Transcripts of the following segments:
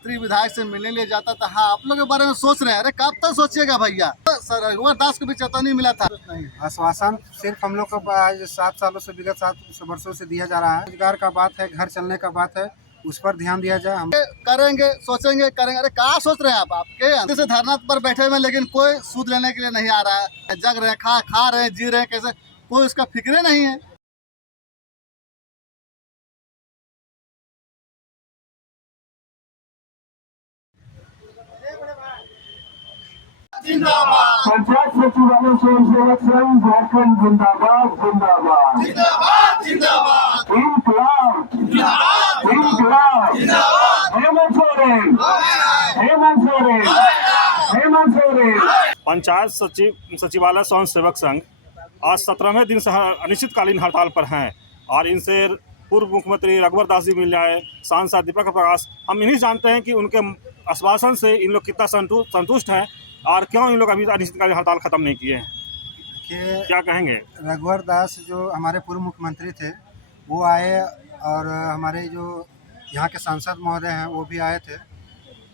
मंत्री विधायक से मिलने लिए जाता था। हाँ, आप लोग के बारे में सोच रहे हैं, अरे कब तक सोचिएगा भैया। सर रघुवर दास को भी चेतावनी मिला था। आश्वासन सिर्फ हम लोग को आज 7 सालों से विगत 7 वर्षों से दिया जा रहा है। रोजगार का बात है, घर चलने का बात है, उस पर ध्यान दिया जाए। हम करेंगे, सोचेंगे, करेंगे। अरे कहाँ सोच रहे हैं आप? आपके अंदर से धरना पर बैठे हुए, लेकिन कोई सूद लेने के लिए नहीं आ रहा है। जग रहे हैं, खा रहे हैं, जी रहे हैं, कैसे कोई उसका फिक्रे नहीं है। पंचायत सचिवालय स्वयंसेवक संघ झारखंड जिंदाबाद जिंदाबाद जिंदाबाद जिंदाबाद इंकलाब इंकलाब हेमंत सोरेन हेमंत सोरेन हेमंत सोरेन। पंचायत सचिवालय स्वयं सेवक संघ आज 17वें दिन से अनिश्चितकालीन हड़ताल पर हैं और इनसे पूर्व मुख्यमंत्री रघुवर दास जी मिल जाए, सांसद दीपक प्रकाश, हम इन्हीं जानते हैं कि उनके आश्वासन से इन लोग कितना संतुष्ट हैं और क्यों इन लोग अभी अनिश्चितकालीन हड़ताल खत्म नहीं किए हैं। क्या कहेंगे? रघुवर दास जो हमारे पूर्व मुख्यमंत्री थे वो आए और हमारे जो यहाँ के सांसद महोदय हैं वो भी आए थे।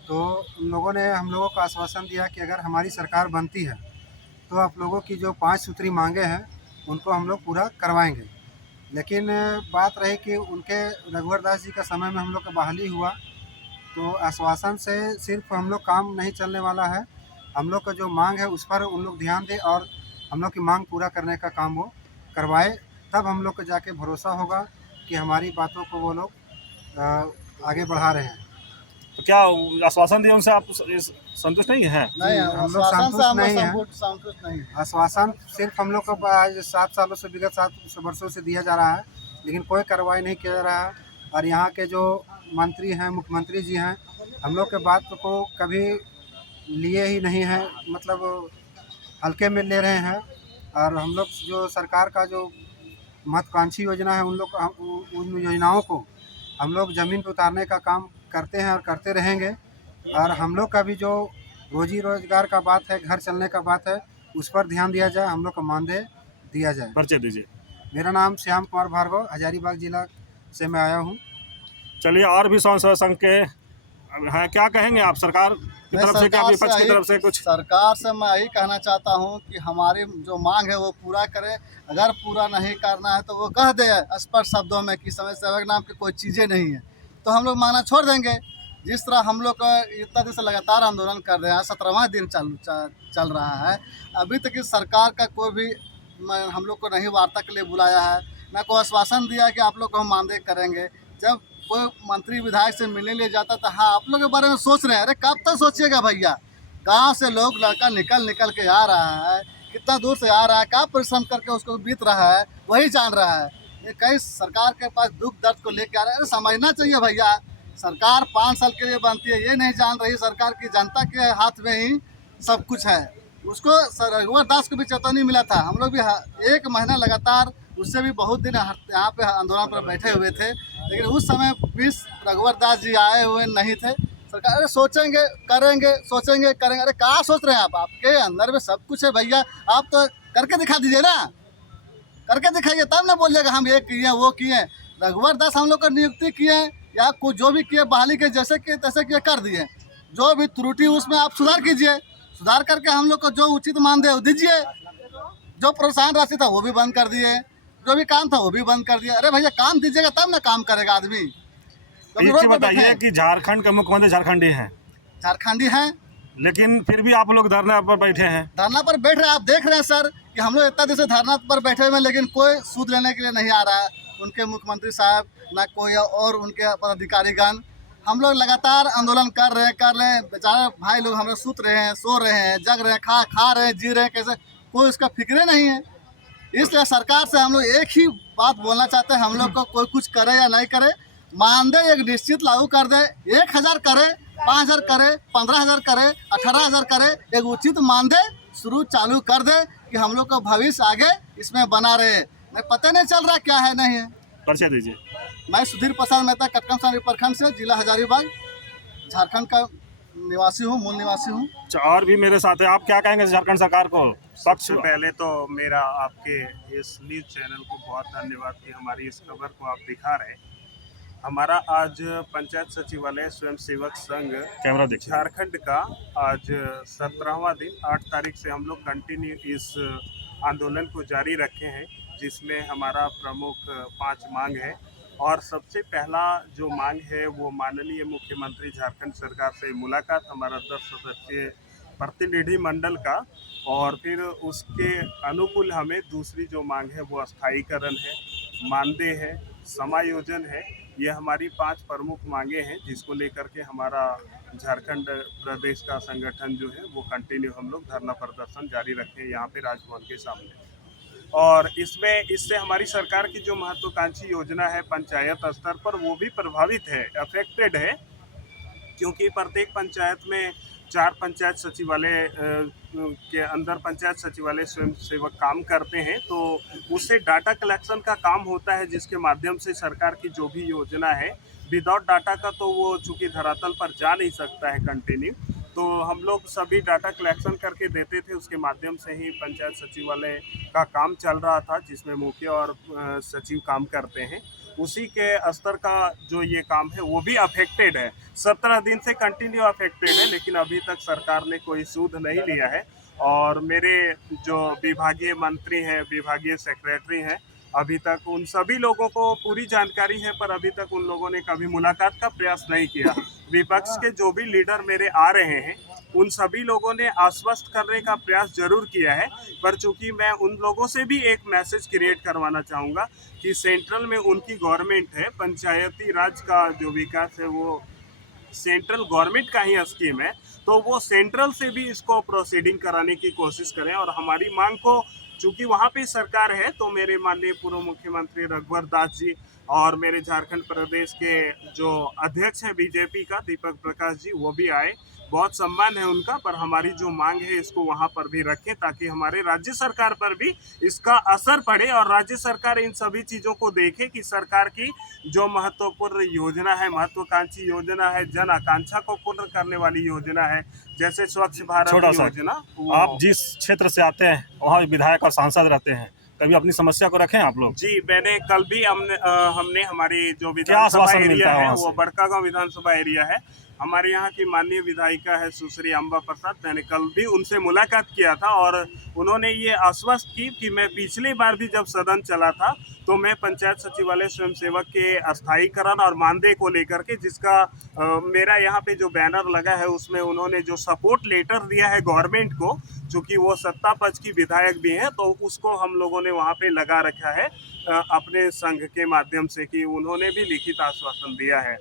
तो उन लोगों ने हम लोगों को आश्वासन दिया कि अगर हमारी सरकार बनती है तो आप लोगों की जो 5 सूत्री मांगे हैं उनको हम लोग पूरा करवाएंगे। लेकिन बात रही कि उनके रघुवर दास जी का समय में हम लोग का बहाली हुआ तो आश्वासन से सिर्फ हम लोग काम नहीं चलने वाला है। हम लोग का जो मांग है उस पर उन लोग ध्यान दें और हम लोग की मांग पूरा करने का काम वो करवाए, तब हम लोग को जाके भरोसा होगा कि हमारी बातों को वो लोग आगे बढ़ा रहे हैं। तो क्या आश्वासन दिया उनसे आप संतुष्ट नहीं हैं? नहीं, हम लोग संतुष्ट नहीं। आश्वासन सिर्फ हम लोग को आज 7 सालों से विगत 7 वर्षों से दिया जा रहा है, लेकिन कोई कार्रवाई नहीं किया जा रहा है। और यहाँ के जो मंत्री हैं, मुख्यमंत्री जी हैं, हम लोग के बात को कभी लिए ही नहीं हैं, मतलब हल्के में ले रहे हैं। और हम लोग जो सरकार का जो महत्वाकांक्षी योजना है उन योजनाओं को हम लोग ज़मीन पर उतारने का काम करते हैं और करते रहेंगे। और हम लोग का भी जो रोजी रोजगार का बात है, घर चलने का बात है, उस पर ध्यान दिया जाए, हम लोग का मानदेय दिया जाए। परिचय दीजिए। मेरा नाम श्याम कुमार भार्गव, हजारीबाग जिला से मैं आया हूँ। चलिए, और भी स्वयं सेवक संघ के हैं, क्या कहेंगे आप? सरकार की तरफ से क्या, विपक्ष की तरफ से कुछ? सरकार से मैं यही कहना चाहता हूँ कि हमारी जो मांग है वो पूरा करे। अगर पूरा नहीं करना है तो वो कह दे स्पष्ट शब्दों में कि समय सेवक नाम की कोई चीज़ें नहीं है, तो हम लोग मांगना छोड़ देंगे। जिस तरह हम लोग इतना दिन से लगातार आंदोलन कर रहे हैं, 17वां दिन चल रहा है, अभी तक इस सरकार का कोई भी हम लोग को नहीं वार्ता के लिए बुलाया है, ना कोई आश्वासन दिया कि आप लोग को हम मानदेय करेंगे। जब कोई मंत्री विधायक से मिलने लिए जाता था। हाँ, आप लोग के बारे में सोच रहे हैं, अरे कब तक सोचिएगा भैया। गांव से लोग लड़का निकल के आ रहा है, कितना दूर से आ रहा है, क्या परिश्रम करके उसको बीत रहा है, वही जान रहा है। ये कई सरकार के पास दुख दर्द को लेकर आ रहे हैं। अरे समझना चाहिए भैया, सरकार 5 साल के लिए बनती है, ये नहीं जान रही सरकार की जनता के हाथ में ही सब कुछ है। उसको रघुवर दास को भी चेतावनी मिला था। हम लोग भी 1 महीना लगातार, उससे भी बहुत दिन यहाँ पे आंदोलन पर बैठे हुए थे, लेकिन उस समय 20 रघुवर दास जी आए हुए नहीं थे। सरकार अरे सोचेंगे, करेंगे, सोचेंगे, करेंगे। अरे कहाँ सोच रहे हैं आप? आपके अंदर में सब कुछ है भैया, आप तो करके दिखा दीजिए ना, करके दिखाइए, तब ना बोलिएगा हम ये किए वो किए। रघुवर दास हम लोग को नियुक्ति किए या कुछ जो भी किए, बहाली के जैसे किए तैसे किए कर दिए। जो भी त्रुटि उसमें आप सुधार कीजिए, सुधार करके हम लोग को जो उचित मानदेय दीजिए। जो प्रोत्साहन राशि था वो भी बंद कर दिए, जो भी काम था वो भी बंद कर दिया। अरे भैया काम दीजिएगा तब ना काम करेगा आदमी। बताइए कि झारखंड के मुख्यमंत्री झारखंडी हैं, लेकिन फिर भी आप लोग धरना पर बैठे हैं। धरना पर बैठ रहे हैं, आप देख रहे हैं सर कि हम लोग इतना दिन से धरना पर बैठे हुए हैं, लेकिन कोई सूद लेने के लिए नहीं आ रहा है। उनके मुख्यमंत्री साहब ना कोई और उनके पदाधिकारीगण। हम लोग लगातार आंदोलन कर रहे हैं। बेचारे भाई लोग हम लोग सूत रहे हैं, सो रहे हैं, जग रहे हैं, खा रहे हैं, जी रहे हैं, कैसे कोई उसका फिक्रे नहीं है। इसलिए सरकार से हम लोग एक ही बात बोलना चाहते हैं, हम लोग को कोई कुछ करे या नहीं करे, मानदेय एक निश्चित लागू कर दे। 1000 करे, 5000 करे, 15000 करे, 18000 करे, एक उचित मानदेय शुरू चालू कर दे कि हम लोग का भविष्य आगे इसमें बना रहे। मैं पता नहीं चल रहा क्या है नहीं है। परिचय दीजिए। मैं सुधीर प्रसाद मेहता, कटकमसानी प्रखंड से, जिला हजारीबाग, झारखंड का निवासी हूँ, मूल निवासी हूँ। और भी मेरे साथ है, आप क्या कहेंगे झारखंड सरकार को? सबसे पहले तो मेरा आपके इस न्यूज़ चैनल को बहुत धन्यवाद कि हमारी इस खबर को आप दिखा रहे हैं। हमारा आज पंचायत सचिवालय स्वयं सेवक संघ कैमरा देखिए। झारखंड का आज 17वां दिन 8 तारीख से हम लोग कंटिन्यू इस आंदोलन को जारी रखे हैं, जिसमें हमारा प्रमुख 5 मांग है। और सबसे पहला जो मांग है वो माननीय मुख्यमंत्री झारखंड सरकार से मुलाकात, हमारा 10 सदस्यीय प्रतिनिधि मंडल का। और फिर उसके अनुकूल हमें दूसरी जो मांग है वो स्थायीकरण है, मानदेय है, समायोजन है। ये हमारी 5 प्रमुख मांगे हैं, जिसको लेकर के हमारा झारखंड प्रदेश का संगठन जो है वो कंटिन्यू हम लोग धरना प्रदर्शन जारी रखे यहाँ पे राजभवन के सामने। और इससे हमारी सरकार की जो महत्वाकांक्षी योजना है पंचायत स्तर पर, वो भी प्रभावित है, अफेक्टेड है। क्योंकि प्रत्येक पंचायत में 4 पंचायत सचिवालय के अंदर पंचायत सचिवालय स्वयं सेवक काम करते हैं, तो उससे डाटा कलेक्शन का काम होता है, जिसके माध्यम से सरकार की जो भी योजना है, विदाउट डाटा का तो वो चूँकि धरातल पर जा नहीं सकता है कंटिन्यू। तो हम लोग सभी डाटा कलेक्शन करके देते थे, उसके माध्यम से ही पंचायत सचिवालय का काम चल रहा था, जिसमें मुखिया और सचिव काम करते हैं। उसी के स्तर का जो ये काम है वो भी अफेक्टेड है, 17 दिन से कंटिन्यू अफेक्टेड है, लेकिन अभी तक सरकार ने कोई सूद नहीं लिया है। और मेरे जो विभागीय मंत्री हैं, विभागीय सेक्रेटरी हैं, अभी तक उन सभी लोगों को पूरी जानकारी है, पर अभी तक उन लोगों ने कभी मुलाकात का प्रयास नहीं किया। विपक्ष के जो भी लीडर मेरे आ रहे हैं, उन सभी लोगों ने आश्वस्त करने का प्रयास जरूर किया है, पर चूंकि मैं उन लोगों से भी एक मैसेज क्रिएट करवाना चाहूँगा कि सेंट्रल में उनकी गवर्नमेंट है, पंचायती राज का जो विकास है वो सेंट्रल गवर्नमेंट का ही स्कीम है, तो वो सेंट्रल से भी इसको प्रोसीडिंग कराने की कोशिश करें। और हमारी मांग को चूंकि वहाँ पे सरकार है, तो मेरे माननीय पूर्व मुख्यमंत्री रघुवर दास जी और मेरे झारखंड प्रदेश के जो अध्यक्ष हैं बीजेपी का दीपक प्रकाश जी, वो भी आए, बहुत सम्मान है उनका। पर हमारी जो मांग है इसको वहाँ पर भी रखें, ताकि हमारे राज्य सरकार पर भी इसका असर पड़े और राज्य सरकार इन सभी चीज़ों को देखे कि सरकार की जो महत्वपूर्ण योजना है, महत्वाकांक्षी योजना है, जन आकांक्षा को पूर्ण करने वाली योजना है, जैसे स्वच्छ भारत योजना। आप जिस क्षेत्र से आते हैं वहाँ विधायक और सांसद रहते हैं, कभी अपनी समस्या को रखें आप लोग? जी, मैंने कल भी हमने हमारी जो विधानसभा एरिया है वो बड़कागांव विधानसभा एरिया है, हमारे यहाँ की माननीय विधायिका है सुश्री अम्बा प्रसाद, मैंने कल भी उनसे मुलाकात किया था। और उन्होंने ये आश्वस्त की कि मैं पिछली बार भी जब सदन चला था तो मैं पंचायत सचिवालय स्वयं सेवक के स्थायीकरण और मानदेय को लेकर के, जिसका मेरा यहाँ पे जो बैनर लगा है उसमें उन्होंने जो सपोर्ट लेटर दिया है गवर्नमेंट को, चूँकि वो सत्ता पक्ष की विधायक भी हैं, तो उसको हम लोगों ने वहाँ पे लगा रखा है अपने संघ के माध्यम से, कि उन्होंने भी लिखित आश्वासन दिया है।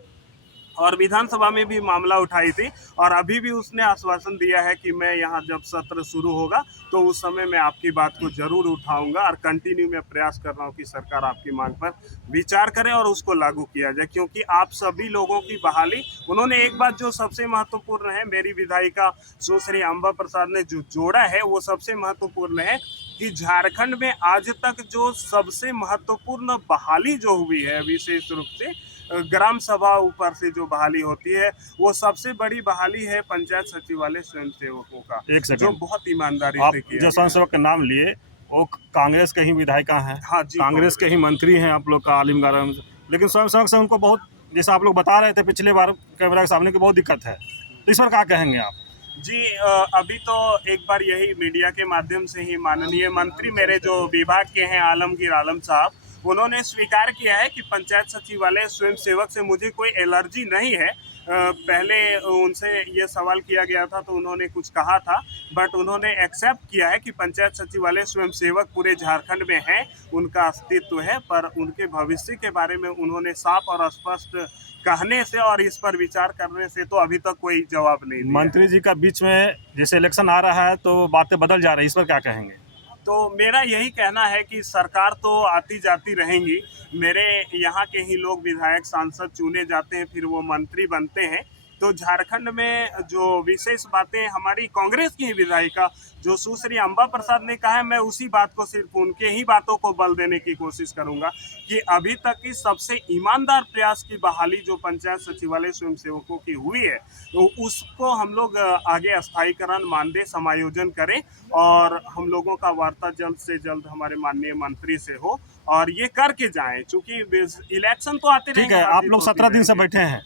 और विधानसभा में भी मामला उठाई थी, और अभी भी उसने आश्वासन दिया है कि मैं यहाँ जब सत्र शुरू होगा तो उस समय मैं आपकी बात को जरूर उठाऊंगा, और कंटिन्यू मैं प्रयास कर रहा हूँ कि सरकार आपकी मांग पर विचार करे और उसको लागू किया जाए। क्योंकि आप सभी लोगों की बहाली, उन्होंने एक बात जो सबसे महत्वपूर्ण है, मेरी विधायिका सुश्री अम्बा प्रसाद ने जो जोड़ा है वो सबसे महत्वपूर्ण है कि झारखंड में आज तक जो सबसे महत्वपूर्ण बहाली जो हुई है, विशेष रूप से ग्राम सभा ऊपर से जो बहाली होती है, वो सबसे बड़ी बहाली है पंचायत सचिवालय स्वयं सेवकों का, जो बहुत ईमानदारी से किया। जो स्वयं सेवक का नाम लिए वो कांग्रेस के ही विधायिका हैं। हाँ जी, कांग्रेस के ही मंत्री हैं आप लोग का आलिमगढ़, लेकिन स्वयं सेवक से उनको बहुत, जैसा आप लोग बता रहे थे पिछले बार कैमरा के सामने, की बहुत दिक्कत है, इस पर क्या कहेंगे आप? जी, अभी तो एक बार यही मीडिया के माध्यम से ही माननीय मंत्री मेरे जो विभाग के हैं आलमगीर आलम साहब, उन्होंने स्वीकार किया है कि पंचायत सचिवालय स्वयं सेवक से मुझे कोई एलर्जी नहीं है। पहले उनसे ये सवाल किया गया था तो उन्होंने कुछ कहा था, बट उन्होंने एक्सेप्ट किया है कि पंचायत सचिवालय स्वयं सेवक पूरे झारखंड में है, उनका अस्तित्व है। पर उनके भविष्य के बारे में उन्होंने साफ और स्पष्ट कहने से और इस पर विचार करने से तो अभी तक कोई जवाब नहीं दिया। मंत्री जी का बीच में जैसे इलेक्शन आ रहा है तो बातें बदल जा रही है, इस पर क्या कहेंगे? तो मेरा यही कहना है कि सरकार तो आती जाती रहेंगी, मेरे यहाँ के ही लोग विधायक सांसद चुने जाते हैं, फिर वो मंत्री बनते हैं। तो झारखंड में जो विशेष बातें हमारी कांग्रेस की ही विधायिका जो सुश्री अम्बा प्रसाद ने कहा है, मैं उसी बात को, सिर्फ उनके ही बातों को बल देने की कोशिश करूंगा कि अभी तक की सबसे ईमानदार प्रयास की बहाली जो पंचायत सचिवालय स्वयं सेवकों की हुई है, तो उसको हम लोग आगे स्थायीकरण, मानदेय समायोजन करें और हम लोगों का वार्ता जल्द से जल्द हमारे माननीय मंत्री से हो और ये करके जाएं, क्योंकि इलेक्शन तो आते ठीक रहेंगे, है, हार आप जीत लोग होती 17 दिन से रहेगी। बैठे हैं,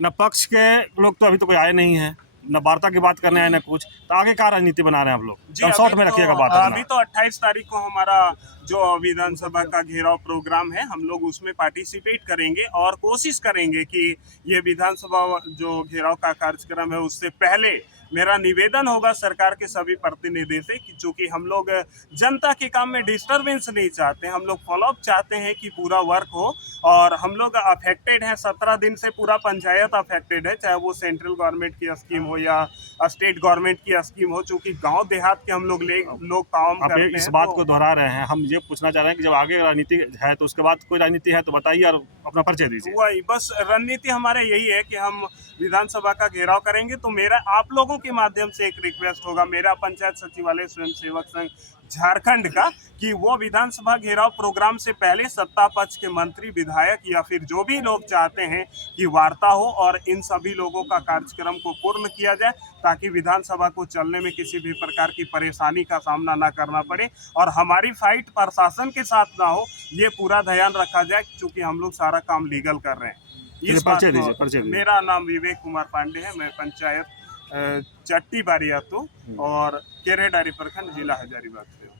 न पक्ष के लोग तो अभी तो कोई आए नहीं है, न वार्ता की बात करने आए न कुछ, तो आगे क्या रणनीति बना रहे हैं आप लोग? जी कम शॉर्ट में रखिएगा बात अभी अपना। तो 28 तारीख को हमारा जो विधानसभा का घेराव प्रोग्राम है, हम लोग उसमें पार्टिसिपेट करेंगे और कोशिश करेंगे कि ये विधानसभा जो घेराव का कार्यक्रम है उससे पहले मेरा निवेदन होगा सरकार के सभी प्रतिनिधि से कि चूंकि हम लोग जनता के काम में डिस्टरबेंस नहीं चाहते, हम लोग फॉलोअप चाहते हैं कि पूरा वर्क हो। और हम लोग अफेक्टेड हैं, 17 दिन से पूरा पंचायत अफेक्टेड है, चाहे वो सेंट्रल गवर्नमेंट की स्कीम हो या स्टेट गवर्नमेंट की स्कीम हो, चूंकि गांव देहात के हम लोग काम आप करते ये हैं। इस बात तो को दोहरा रहे हैं, हम ये पूछना चाह रहे हैं कि जब आगे राजनीति है तो उसके बाद कोई राजनीति है तो बताइए और अपना परिचय दीजिए। वही बस रणनीति हमारे यही है कि हम विधानसभा का घेराव करेंगे। तो मेरा आप लोगों के माध्यम से एक रिक्वेस्ट होगा, मेरा पंचायत सचिवालय स्वयं सेवक संघ झारखंड का, कि वो विधानसभा घेराव प्रोग्राम से पहले सत्ता पक्ष के मंत्री, विधायक या फिर जो भी लोग चाहते हैं कि वार्ता हो और इन सभी लोगों का कार्यक्रम को पूर्ण किया जाए, ताकि विधानसभा को चलने में किसी भी प्रकार की परेशानी का सामना ना करना पड़े और हमारी फाइट प्रशासन के साथ ना हो, ये पूरा ध्यान रखा जाए, क्योंकि हम लोग सारा काम लीगल कर रहे हैं। इस बात परिचय को दीजिए। मेरा नाम विवेक कुमार पांडे है, मैं पंचायत चट्टी बारियातू और केरेडारी प्रखंड, जिला हजारीबाग से हूँ।